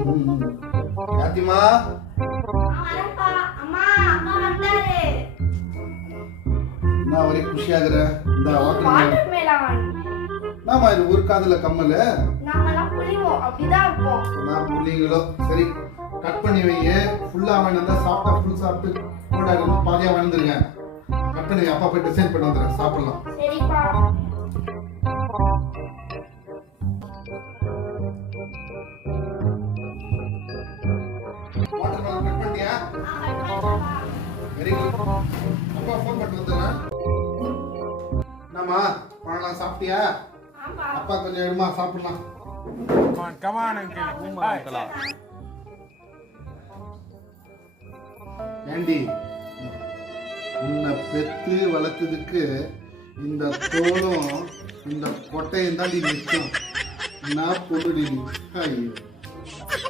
யாத்திமா நான் ஒரே குஷியாகிற இந்த நாம இது ஒரு காதுல கம்மல் நான் புள்ளிங்களோ சரி கட் பண்ணி வைங்க ஃபுல்லா வேணும்னா சாப்பிட்டா ஃபுல் சாப்பிட்டு கூட பாதியா வந்துருங்க கட் பண்ணி அப்பா போய் டிசைன் பண்ணி வந்துடுறேன் சாப்பிடலாம் வெரி குட் அப்பா ஃபோன் பண்ணிட்டு வந்துடுறேன் என்னம்மா பழம் சாப்பிட்டியா அப்பா கொஞ்சம் எடுமா சாப்பிடலாம் Come on, uncle. ஏண்டி உன்னை பெத்து வளர்த்ததுக்கு இந்த தோலும் இந்த கொட்டையும் தான் நீ நிற்கும் நான் பொண்ணுடி ஐயோ